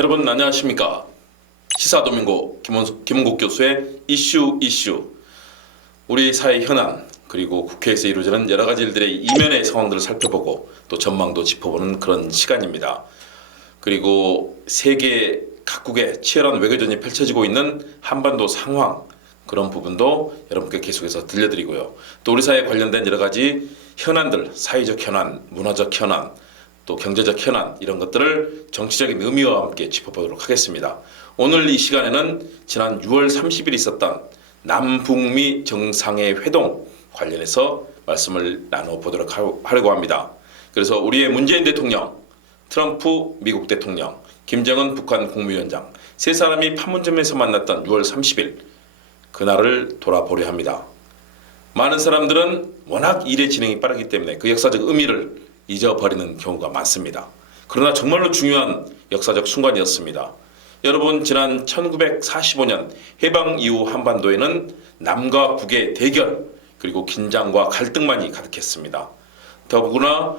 여러분 안녕하십니까? 시사도민고 김원국 교수의 이슈 우리 사회 현안 그리고 국회에서 이루어지는 여러 가지 일들의 이면의 상황들을 살펴보고 또 전망도 짚어보는 그런 시간입니다. 그리고 세계 각국의 치열한 외교전이 펼쳐지고 있는 한반도 상황 그런 부분도 여러분께 계속해서 들려드리고요. 또 우리 사회에 관련된 여러 가지 현안들, 사회적 현안, 문화적 현안, 또 경제적 현안 이런 것들을 정치적인 의미와 함께 짚어보도록 하겠습니다. 오늘 이 시간에는 지난 6월 30일 있었던 남북미 정상회동 관련해서 말씀을 나눠보도록 하려고 합니다. 그래서 우리의 문재인 대통령, 트럼프 미국 대통령, 김정은 북한 국무위원장 세 사람이 판문점에서 만났던 6월 30일 그날을 돌아보려 합니다. 많은 사람들은 워낙 일의 진행이 빠르기 때문에 그 역사적 의미를 잊어버리는 경우가 많습니다. 그러나 정말로 중요한 역사적 순간이었습니다. 여러분 지난 1945년 해방 이후 한반도에는 남과 북의 대결 그리고 긴장과 갈등만이 가득했습니다. 더구나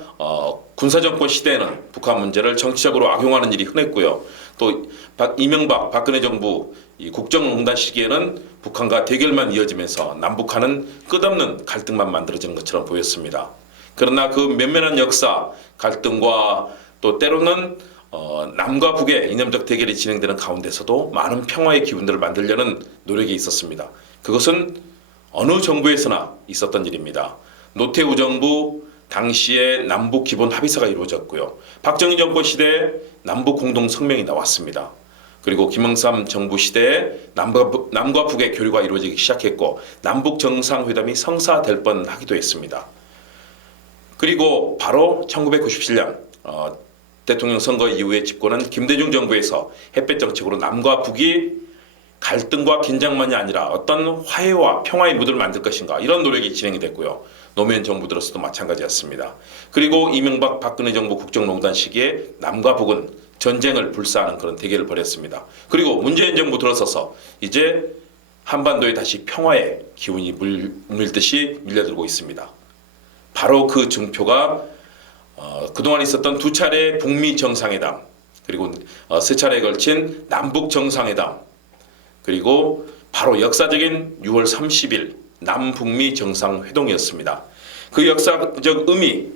군사정권 시대에는 북한 문제를 정치적으로 악용하는 일이 흔했고요. 또 이명박 박근혜 정부 이 국정농단 시기에는 북한과 대결만 이어지면서 남북한은 끝없는 갈등만 만들어지는 것처럼 보였습니다. 그러나 그 면면한 역사 갈등과 또 때로는 남과 북의 이념적 대결이 진행되는 가운데서도 많은 평화의 기운들을 만들려는 노력이 있었습니다. 그것은 어느 정부에서나 있었던 일입니다. 노태우 정부 당시에 남북 기본 합의서가 이루어졌고요. 박정희 정권 시대에 남북 공동 성명이 나왔습니다. 그리고 김영삼 정부 시대에 남과 북의 교류가 이루어지기 시작했고 남북 정상회담이 성사될 뻔하기도 했습니다. 그리고 바로 1997년 대통령 선거 이후에 집권한 김대중 정부에서 햇볕 정책으로 남과 북이 갈등과 긴장만이 아니라 어떤 화해와 평화의 무드를 만들 것인가 이런 노력이 진행이 됐고요. 노무현 정부 들어서도 마찬가지였습니다. 그리고 이명박 박근혜 정부 국정농단 시기에 남과 북은 전쟁을 불사하는 그런 대결을 벌였습니다. 그리고 문재인 정부 들어서서 이제 한반도에 다시 평화의 기운이 물밀듯이 밀려들고 있습니다. 바로 그 증표가 그동안 있었던 두 차례 북미 정상회담 그리고 세 차례에 걸친 남북 정상회담 그리고 바로 역사적인 6월 30일 남북미 정상회동이었습니다. 그 역사적 의미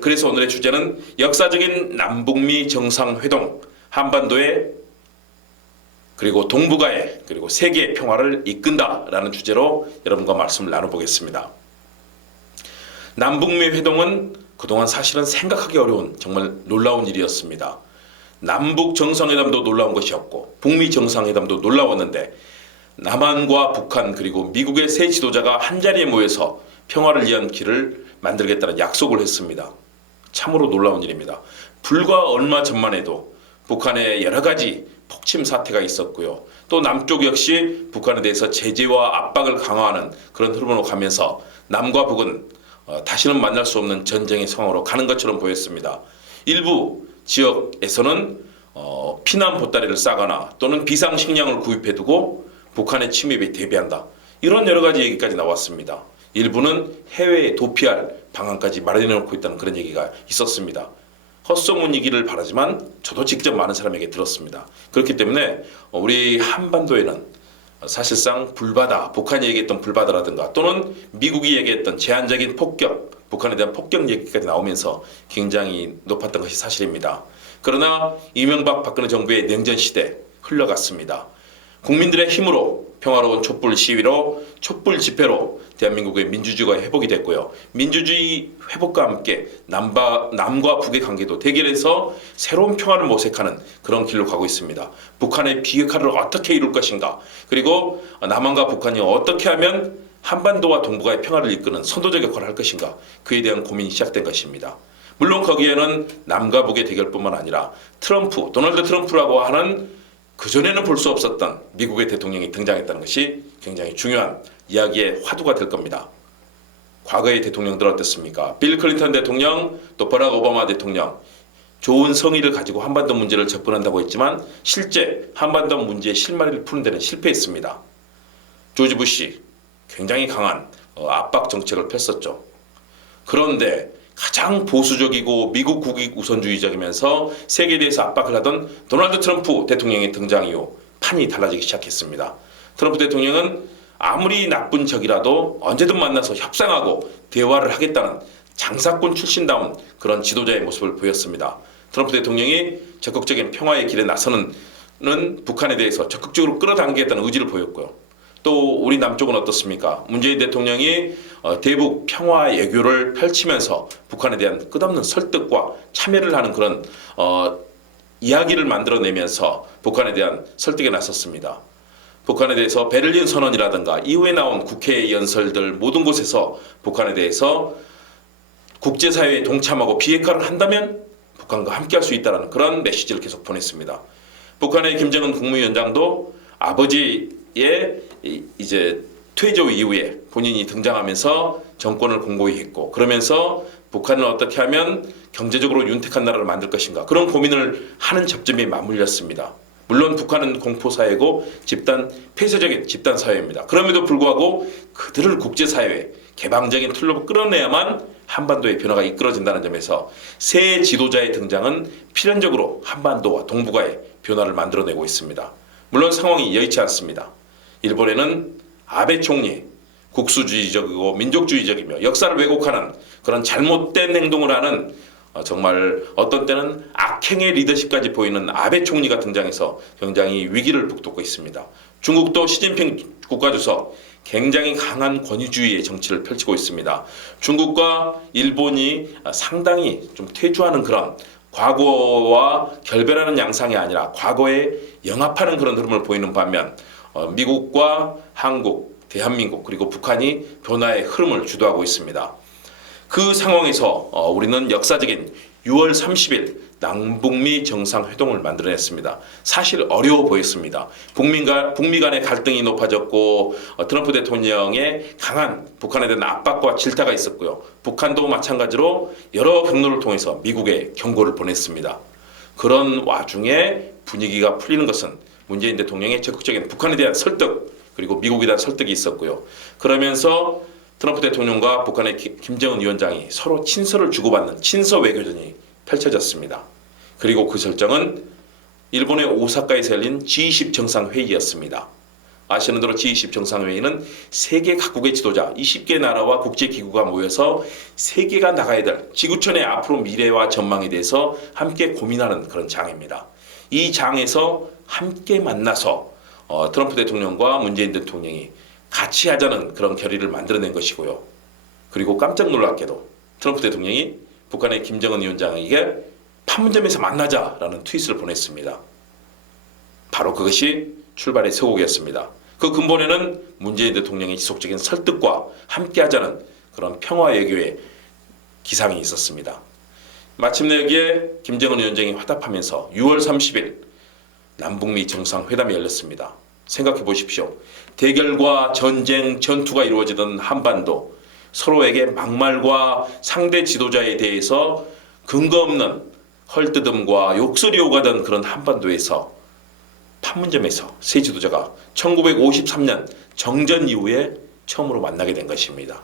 그래서 오늘의 주제는 역사적인 남북미 정상회동 한반도의 그리고 동북아의 그리고 세계의 평화를 이끈다라는 주제로 여러분과 말씀을 나눠보겠습니다. 남북미 회동은 그동안 사실은 생각하기 어려운 정말 놀라운 일이었습니다. 남북 정상회담도 놀라운 것이었고 북미 정상회담도 놀라웠는데 남한과 북한 그리고 미국의 세 지도자가 한자리에 모여서 평화를 위한 길을 만들겠다는 약속을 했습니다. 참으로 놀라운 일입니다. 불과 얼마 전만 해도 북한에 여러 가지 폭침 사태가 있었고요. 또 남쪽 역시 북한에 대해서 제재와 압박을 강화하는 그런 흐름으로 가면서 남과 북은 다시는 만날 수 없는 전쟁의 상황으로 가는 것처럼 보였습니다. 일부 지역에서는 피난 보따리를 싸거나 또는 비상식량을 구입해두고 북한의 침입에 대비한다. 이런 여러 가지 얘기까지 나왔습니다. 일부는 해외에 도피할 방안까지 마련해놓고 있다는 그런 얘기가 있었습니다. 헛소문이기를 바라지만 저도 직접 많은 사람에게 들었습니다. 그렇기 때문에 우리 한반도에는 사실상 불바다, 북한이 얘기했던 불바다라든가 또는 미국이 얘기했던 제한적인 폭격, 북한에 대한 폭격 얘기까지 나오면서 굉장히 높았던 것이 사실입니다. 그러나 이명박 박근혜 정부의 냉전 시대 흘러갔습니다. 국민들의 힘으로 평화로운 촛불 시위로 촛불 집회로 대한민국의 민주주의가 회복이 됐고요. 민주주의 회복과 함께 남과 북의 관계도 대결해서 새로운 평화를 모색하는 그런 길로 가고 있습니다. 북한의 비핵화를 어떻게 이룰 것인가 그리고 남한과 북한이 어떻게 하면 한반도와 동북아의 평화를 이끄는 선도적 역할을 할 것인가 그에 대한 고민이 시작된 것입니다. 물론 거기에는 남과 북의 대결뿐만 아니라 도널드 트럼프라고 하는 그전에는 볼 수 없었던 미국의 대통령이 등장했다는 것이 굉장히 중요한 이야기의 화두가 될 겁니다. 과거의 대통령들 어땠습니까? 빌 클린턴 대통령, 또 버락 오바마 대통령 좋은 성의를 가지고 한반도 문제를 접근한다고 했지만 실제 한반도 문제의 실마리를 푸는 데는 실패했습니다. 조지 부시 굉장히 강한 압박 정책을 폈었죠. 그런데 가장 보수적이고 미국 국익 우선주의적이면서 세계에 대해서 압박을 하던 도널드 트럼프 대통령의 등장 이후 판이 달라지기 시작했습니다. 트럼프 대통령은 아무리 나쁜 적이라도 언제든 만나서 협상하고 대화를 하겠다는 장사꾼 출신다운 그런 지도자의 모습을 보였습니다. 트럼프 대통령이 적극적인 평화의 길에 나서는 북한에 대해서 적극적으로 끌어당기겠다는 의지를 보였고요. 또 우리 남쪽은 어떻습니까? 문재인 대통령이 대북 평화 외교를 펼치면서 북한에 대한 끝없는 설득과 참여를 하는 그런 이야기를 만들어내면서 북한에 대한 설득에 나섰습니다. 북한에 대해서 베를린 선언이라든가 이후에 나온 국회 연설들 모든 곳에서 북한에 대해서 국제사회에 동참하고 비핵화를 한다면 북한과 함께할 수 있다는 그런 메시지를 계속 보냈습니다. 북한의 김정은 국무위원장도 아버지의 이제 퇴조 이후에 본인이 등장하면서 정권을 공고히 했고, 그러면서 북한을 어떻게 하면 경제적으로 윤택한 나라를 만들 것인가, 그런 고민을 하는 접점이 맞물렸습니다. 물론 북한은 공포사회고 집단 폐쇄적인 집단사회입니다. 그럼에도 불구하고 그들을 국제사회 개방적인 틀로 끌어내야만 한반도의 변화가 이끌어진다는 점에서 새 지도자의 등장은 필연적으로 한반도와 동북아의 변화를 만들어내고 있습니다. 물론 상황이 여의치 않습니다. 일본에는 아베 총리, 국수주의적이고 민족주의적이며 역사를 왜곡하는 그런 잘못된 행동을 하는 정말 어떤 때는 악행의 리더십까지 보이는 아베 총리가 등장해서 굉장히 위기를 북돋고 있습니다. 중국도 시진핑 국가주석 굉장히 강한 권위주의의 정치를 펼치고 있습니다. 중국과 일본이 상당히 좀 퇴주하는 그런 과거와 결별하는 양상이 아니라 과거에 영합하는 그런 흐름을 보이는 반면 미국과 한국, 대한민국 그리고 북한이 변화의 흐름을 주도하고 있습니다. 그 상황에서 우리는 역사적인 6월 30일 남북미 정상회동을 만들어냈습니다. 사실 어려워 보였습니다. 북미 간의 갈등이 높아졌고 트럼프 대통령의 강한 북한에 대한 압박과 질타가 있었고요. 북한도 마찬가지로 여러 경로를 통해서 미국에 경고를 보냈습니다. 그런 와중에 분위기가 풀리는 것은 문재인 대통령의 적극적인 북한에 대한 설득 그리고 미국에 대한 설득이 있었고요. 그러면서 트럼프 대통령과 북한의 김정은 위원장이 서로 친서를 주고받는 친서 외교전이 펼쳐졌습니다. 그리고 그 설정은 일본의 오사카에서 열린 G20 정상회의였습니다. 아시는 대로 G20 정상회의는 세계 각국의 지도자 20개 나라와 국제기구가 모여서 세계가 나가야 될 지구촌의 앞으로 미래와 전망에 대해서 함께 고민하는 그런 장입니다. 이 장에서 함께 만나서 트럼프 대통령과 문재인 대통령이 같이 하자는 그런 결의를 만들어낸 것이고요. 그리고 깜짝 놀랍게도 트럼프 대통령이 북한의 김정은 위원장에게 판문점에서 만나자라는 트윗을 보냈습니다. 바로 그것이 출발의 서곡이었습니다. 그 근본에는 문재인 대통령의 지속적인 설득과 함께하자는 그런 평화 외교의 기상이 있었습니다. 마침내 여기에 김정은 위원장이 화답하면서 6월 30일 남북미 정상회담이 열렸습니다. 생각해 보십시오. 대결과 전쟁, 전투가 이루어지던 한반도, 서로에게 막말과 상대 지도자에 대해서 근거 없는 헐뜯음과 욕설이 오가던 그런 한반도에서 판문점에서 세 지도자가 1953년 정전 이후에 처음으로 만나게 된 것입니다.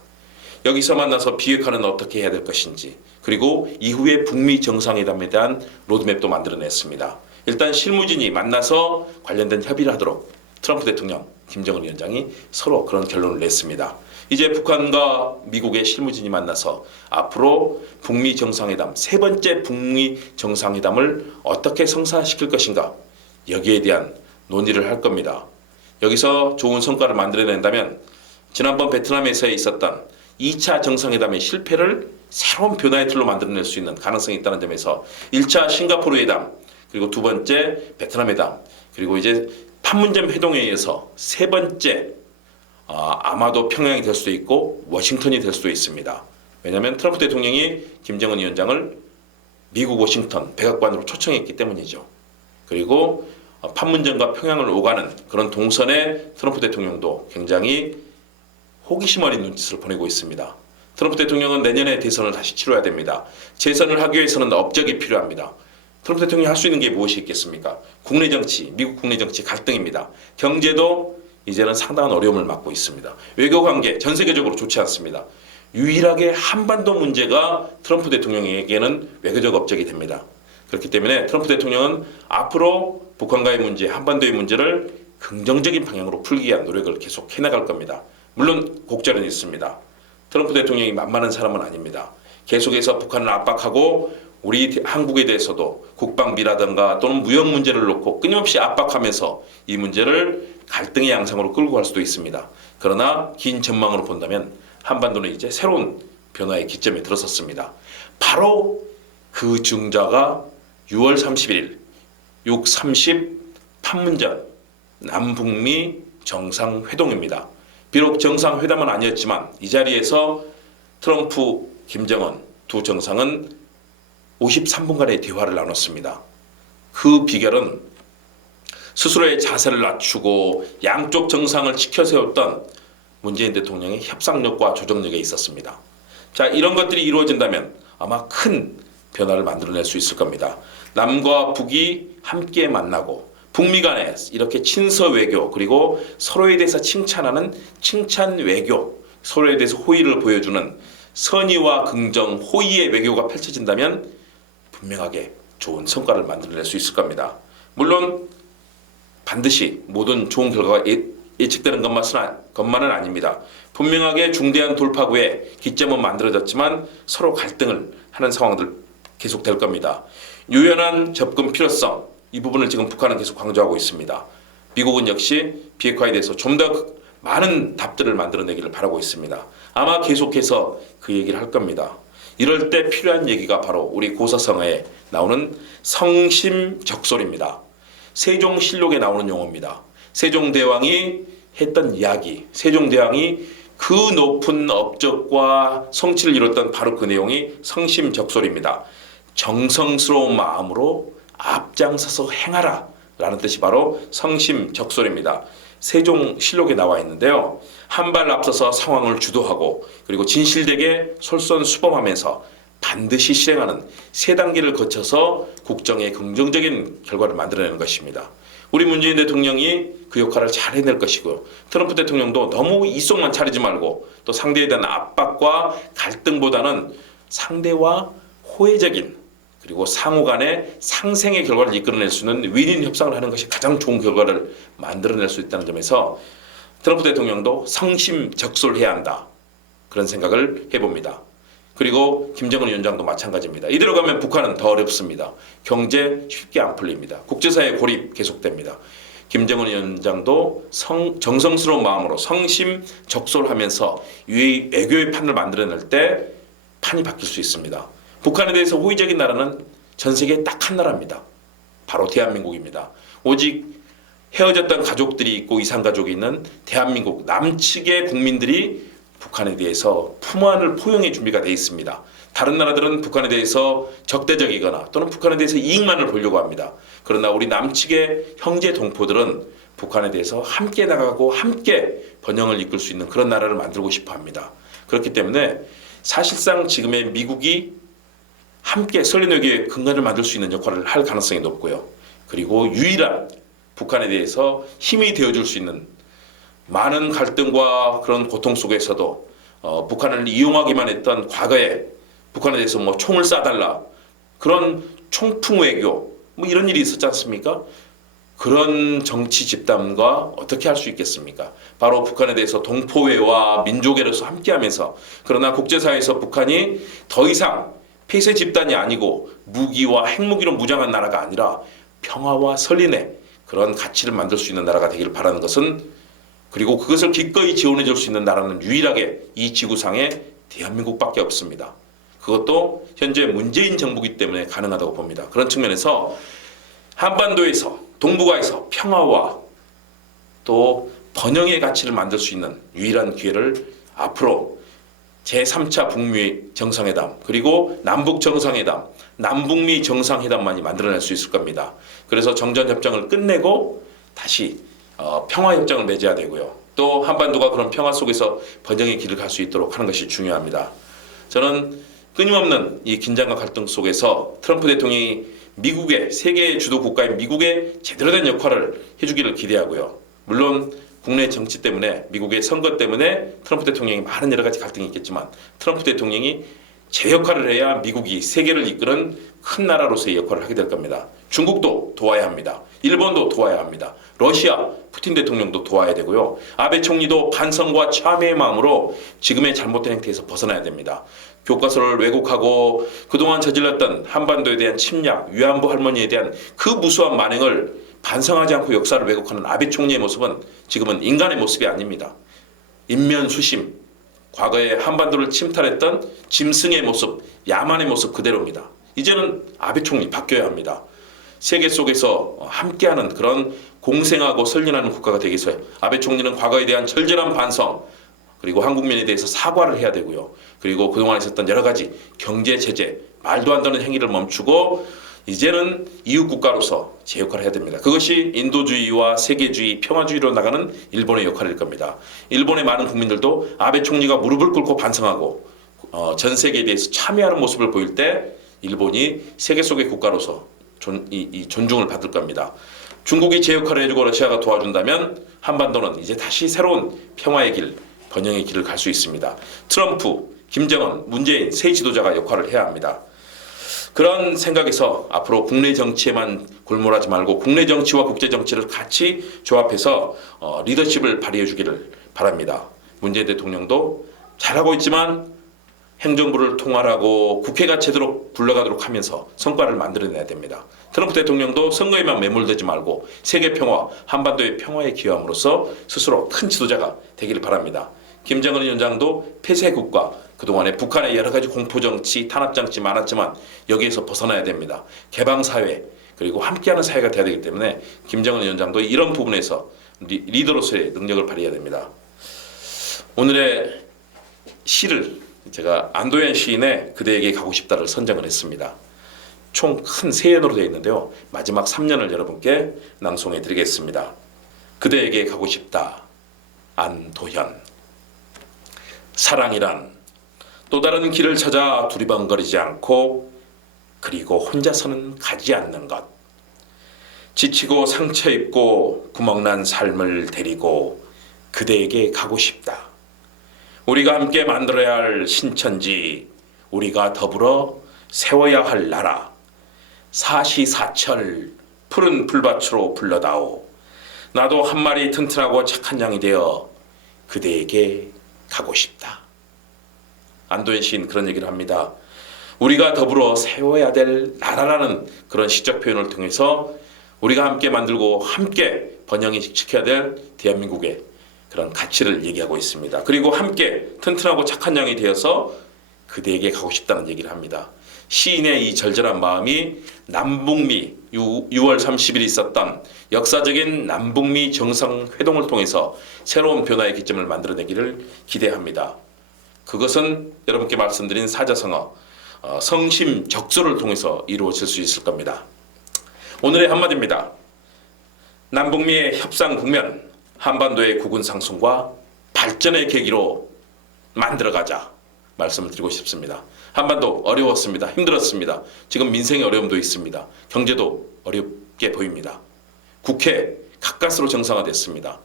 여기서 만나서 비핵화는 어떻게 해야 될 것인지, 그리고 이후에 북미 정상회담에 대한 로드맵도 만들어냈습니다. 일단 실무진이 만나서 관련된 협의를 하도록 트럼프 대통령, 김정은 위원장이 서로 그런 결론을 냈습니다. 이제 북한과 미국의 실무진이 만나서 앞으로 북미 정상회담, 세 번째 북미 정상회담을 어떻게 성사시킬 것인가, 여기에 대한 논의를 할 겁니다. 여기서 좋은 성과를 만들어낸다면 지난번 베트남에서 있었던 2차 정상회담의 실패를 새로운 변화의 틀로 만들어낼 수 있는 가능성이 있다는 점에서 1차 싱가포르 회담, 그리고 두 번째 베트남 회담, 그리고 이제 판문점 회동에 의해서 세 번째 아마도 평양이 될 수도 있고 워싱턴이 될 수도 있습니다. 왜냐하면 트럼프 대통령이 김정은 위원장을 미국 워싱턴 백악관으로 초청했기 때문이죠. 그리고 판문점과 평양을 오가는 그런 동선에 트럼프 대통령도 굉장히 호기심 어린 눈짓을 보내고 있습니다. 트럼프 대통령은 내년에 대선을 다시 치러야 됩니다. 재선을 하기 위해서는 업적이 필요합니다. 트럼프 대통령이 할 수 있는 게 무엇이 있겠습니까? 국내 정치, 미국 국내 정치 갈등입니다. 경제도 이제는 상당한 어려움을 맞고 있습니다. 외교 관계 전 세계적으로 좋지 않습니다. 유일하게 한반도 문제가 트럼프 대통령에게는 외교적 업적이 됩니다. 그렇기 때문에 트럼프 대통령은 앞으로 북한과의 문제, 한반도의 문제를 긍정적인 방향으로 풀기 위한 노력을 계속 해나갈 겁니다. 물론 곡절은 있습니다. 트럼프 대통령이 만만한 사람은 아닙니다. 계속해서 북한을 압박하고 우리 한국에 대해서도 국방비라든가 또는 무역 문제를 놓고 끊임없이 압박하면서 이 문제를 갈등의 양상으로 끌고 갈 수도 있습니다. 그러나 긴 전망으로 본다면 한반도는 이제 새로운 변화의 기점에 들어섰습니다. 바로 그 증자가 6월 31일 6.30 판문점 남북미 정상회동입니다. 비록 정상회담은 아니었지만 이 자리에서 트럼프, 김정은 두 정상은 53분간의 대화를 나눴습니다. 그 비결은 스스로의 자세를 낮추고 양쪽 정상을 지켜 세웠던 문재인 대통령의 협상력과 조정력에 있었습니다. 자, 이런 것들이 이루어진다면 아마 큰 변화를 만들어낼 수 있을 겁니다. 남과 북이 함께 만나고 북미 간에 이렇게 친서 외교 그리고 서로에 대해서 칭찬하는 칭찬 외교, 서로에 대해서 호의를 보여주는 선의와 긍정, 호의의 외교가 펼쳐진다면 분명하게 좋은 성과를 만들어낼 수 있을 겁니다. 물론 반드시 모든 좋은 결과가 예측되는 것만은 아닙니다. 분명하게 중대한 돌파구에 기점은 만들어졌지만 서로 갈등을 하는 상황들 계속될 겁니다. 유연한 접근 필요성, 이 부분을 지금 북한은 계속 강조하고 있습니다. 미국은 역시 비핵화에 대해서 좀 더 많은 답들을 만들어내기를 바라고 있습니다. 아마 계속해서 그 얘기를 할 겁니다. 이럴 때 필요한 얘기가 바로 우리 고사성어에 나오는 성심적솔입니다. 세종실록에 나오는 용어입니다. 세종대왕이 했던 이야기, 세종대왕이 그 높은 업적과 성취를 이뤘던 바로 그 내용이 성심적솔입니다. 정성스러운 마음으로 앞장서서 행하라 라는 뜻이 바로 성심적솔입니다. 세종실록에 나와 있는데요. 한 발 앞서서 상황을 주도하고 그리고 진실되게 솔선수범하면서 반드시 실행하는 세 단계를 거쳐서 국정의 긍정적인 결과를 만들어내는 것입니다. 우리 문재인 대통령이 그 역할을 잘 해낼 것이고 트럼프 대통령도 너무 이속만 차리지 말고 또 상대에 대한 압박과 갈등보다는 상대와 호혜적인 그리고 상호 간의 상생의 결과를 이끌어낼 수 있는 윈윈 협상을 하는 것이 가장 좋은 결과를 만들어낼 수 있다는 점에서 트럼프 대통령도 성심적솔해야 한다. 그런 생각을 해봅니다. 그리고 김정은 위원장도 마찬가지입니다. 이대로 가면 북한은 더 어렵습니다. 경제 쉽게 안 풀립니다. 국제사회 고립 계속됩니다. 김정은 위원장도 정성스러운 마음으로 성심적솔하면서 외교의 판을 만들어낼 때 판이 바뀔 수 있습니다. 북한에 대해서 호의적인 나라는 전 세계에 딱 한 나라입니다. 바로 대한민국입니다. 오직 헤어졌던 가족들이 있고 이산가족이 있는 대한민국 남측의 국민들이 북한에 대해서 품안을 포용해 준비가 되어 있습니다. 다른 나라들은 북한에 대해서 적대적이거나 또는 북한에 대해서 이익만을 보려고 합니다. 그러나 우리 남측의 형제 동포들은 북한에 대해서 함께 나가고 함께 번영을 이끌 수 있는 그런 나라를 만들고 싶어 합니다. 그렇기 때문에 사실상 지금의 미국이 함께 설린 외교의 근간을 만들 수 있는 역할을 할 가능성이 높고요. 그리고 유일한 북한에 대해서 힘이 되어줄 수 있는 많은 갈등과 그런 고통 속에서도 북한을 이용하기만 했던 과거에 북한에 대해서 뭐 총을 쏴달라 그런 총풍 외교 뭐 이런 일이 있었지 않습니까? 그런 정치 집단과 어떻게 할 수 있겠습니까? 바로 북한에 대해서 동포애와 민족애로서 함께하면서 그러나 국제사회에서 북한이 더 이상 폐쇄 집단이 아니고 무기와 핵무기로 무장한 나라가 아니라 평화와 설린의 그런 가치를 만들 수 있는 나라가 되기를 바라는 것은 그리고 그것을 기꺼이 지원해 줄 수 있는 나라는 유일하게 이 지구상에 대한민국밖에 없습니다. 그것도 현재 문재인 정부이기 때문에 가능하다고 봅니다. 그런 측면에서 한반도에서 동북아에서 평화와 또 번영의 가치를 만들 수 있는 유일한 기회를 앞으로 제3차 북미 정상회담 그리고 남북 정상회담, 남북미 정상회담만이 만들어낼 수 있을 겁니다. 그래서 정전협정을 끝내고 다시 평화협정을 맺어야 되고요. 또 한반도가 그런 평화 속에서 번영의 길을 갈 수 있도록 하는 것이 중요합니다. 저는 끊임없는 이 긴장과 갈등 속에서 트럼프 대통령이 미국의 세계 주도 국가인 미국의 제대로 된 역할을 해주기를 기대하고요. 물론 국내 정치 때문에 미국의 선거 때문에 트럼프 대통령이 많은 여러 가지 갈등이 있겠지만 트럼프 대통령이 제 역할을 해야 미국이 세계를 이끄는 큰 나라로서의 역할을 하게 될 겁니다. 중국도 도와야 합니다. 일본도 도와야 합니다. 러시아 푸틴 대통령도 도와야 되고요. 아베 총리도 반성과 참회의 마음으로 지금의 잘못된 행태에서 벗어나야 됩니다. 교과서를 왜곡하고 그동안 저질렀던 한반도에 대한 침략, 위안부 할머니에 대한 그 무수한 만행을 반성하지 않고 역사를 왜곡하는 아베 총리의 모습은 지금은 인간의 모습이 아닙니다. 인면수심, 과거에 한반도를 침탈했던 짐승의 모습, 야만의 모습 그대로입니다. 이제는 아베 총리 바뀌어야 합니다. 세계 속에서 함께하는 그런 공생하고 설린하는 국가가 되기 위해서 아베 총리는 과거에 대한 절절한 반성, 그리고 한국민에 대해서 사과를 해야 되고요. 그리고 그동안 있었던 여러 가지 경제 제재, 말도 안 되는 행위를 멈추고 이제는 이웃 국가로서 제 역할을 해야 됩니다. 그것이 인도주의와 세계주의, 평화주의로 나가는 일본의 역할일 겁니다. 일본의 많은 국민들도 아베 총리가 무릎을 꿇고 반성하고 전 세계에 대해서 참여하는 모습을 보일 때 일본이 세계 속의 국가로서 존중을 받을 겁니다. 중국이 제 역할을 해주고 러시아가 도와준다면 한반도는 이제 다시 새로운 평화의 길, 번영의 길을 갈 수 있습니다. 트럼프, 김정은, 문재인 세 지도자가 역할을 해야 합니다. 그런 생각에서 앞으로 국내 정치에만 골몰하지 말고 국내 정치와 국제 정치를 같이 조합해서 리더십을 발휘해 주기를 바랍니다. 문재인 대통령도 잘하고 있지만 행정부를 통할하고 국회가 제대로 굴러가도록 하면서 성과를 만들어내야 됩니다. 트럼프 대통령도 선거에만 매몰되지 말고 세계 평화, 한반도의 평화에 기여함으로써 스스로 큰 지도자가 되기를 바랍니다. 김정은 위원장도 폐쇄 국가, 그동안에 북한의 여러 가지 공포정치, 탄압정치 많았지만 여기에서 벗어나야 됩니다. 개방사회, 그리고 함께하는 사회가 돼야 되기 때문에 김정은 위원장도 이런 부분에서 리더로서의 능력을 발휘해야 됩니다. 오늘의 시를 제가 안도현 시인의 그대에게 가고 싶다를 선정을 했습니다. 총 큰 세 연으로 되어 있는데요. 마지막 3년을 여러분께 낭송해 드리겠습니다. 그대에게 가고 싶다. 안도현. 사랑이란 또 다른 길을 찾아 두리번거리지 않고 그리고 혼자서는 가지 않는 것. 지치고 상처 입고 구멍난 삶을 데리고 그대에게 가고 싶다. 우리가 함께 만들어야 할 신천지, 우리가 더불어 세워야 할 나라, 사시사철 푸른 풀밭으로 불러다오. 나도 한 마리 튼튼하고 착한 양이 되어 그대에게 가고 싶다. 안도현 시인 그런 얘기를 합니다. 우리가 더불어 세워야 될 나라라는 그런 시적 표현을 통해서 우리가 함께 만들고 함께 번영이 시켜야 될 대한민국의 그런 가치를 얘기하고 있습니다. 그리고 함께 튼튼하고 착한 양이 되어서 그대에게 가고 싶다는 얘기를 합니다. 시인의 이 절절한 마음이 남북미 6월 30일 있었던 역사적인 남북미 정상회동을 통해서 새로운 변화의 기점을 만들어내기를 기대합니다. 그것은 여러분께 말씀드린 사자성어 성심적소를 통해서 이루어질 수 있을 겁니다. 오늘의 한마디입니다. 남북미의 협상 국면, 한반도의 국군 상승과 발전의 계기로 만들어가자 말씀을 드리고 싶습니다. 한반도 어려웠습니다. 힘들었습니다. 지금 민생의 어려움도 있습니다. 경제도 어렵게 보입니다. 국회 가까스로 정상화됐습니다.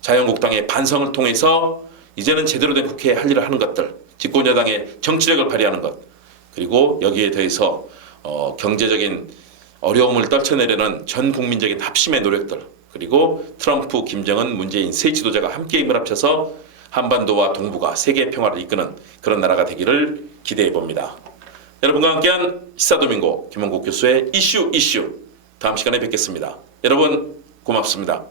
자유한국당의 반성을 통해서 이제는 제대로 된 국회에 할 일을 하는 것들, 집권여당의 정치력을 발휘하는 것, 그리고 여기에 대해서 경제적인 어려움을 떨쳐내려는 전 국민적인 합심의 노력들, 그리고 트럼프, 김정은, 문재인 세 지도자가 함께 힘을 합쳐서 한반도와 동북아 세계 평화를 이끄는 그런 나라가 되기를 기대해 봅니다. 여러분과 함께한 시사도민고 김원국 교수의 이슈 다음 시간에 뵙겠습니다. 여러분 고맙습니다.